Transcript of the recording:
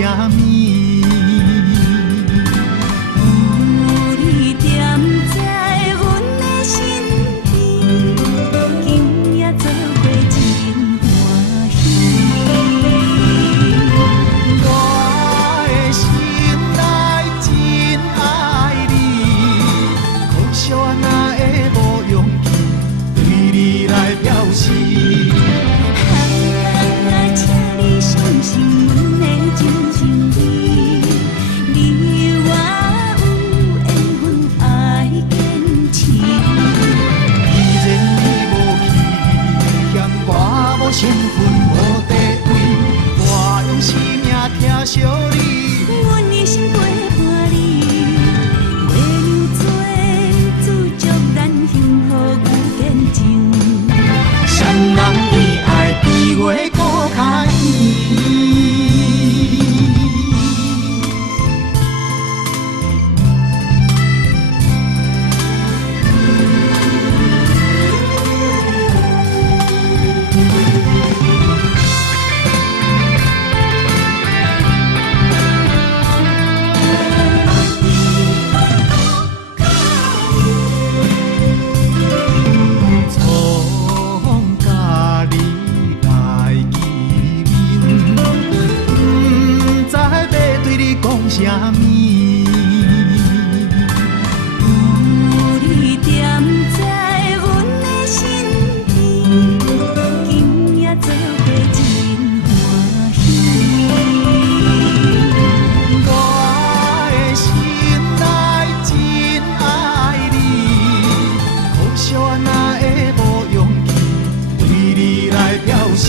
啥物？有你踮在阮的身边，今夜做伙真欢喜。我的心内真爱你，可惜我哪会无勇气对你来表示。请你相信阮的真情意，你我有缘分爱坚持。既然你无去，嫌我无身份无地位，我用生命疼惜你。阮一生陪伴你，为留做主祝咱幸福有见证。双人意爱比月搁较圆。从甲你来见面，不知要对你讲啥物。有你踮在阮的身边，今夜做伙真欢喜。我的心内真爱你，可惜我哪会无勇气对你来表示。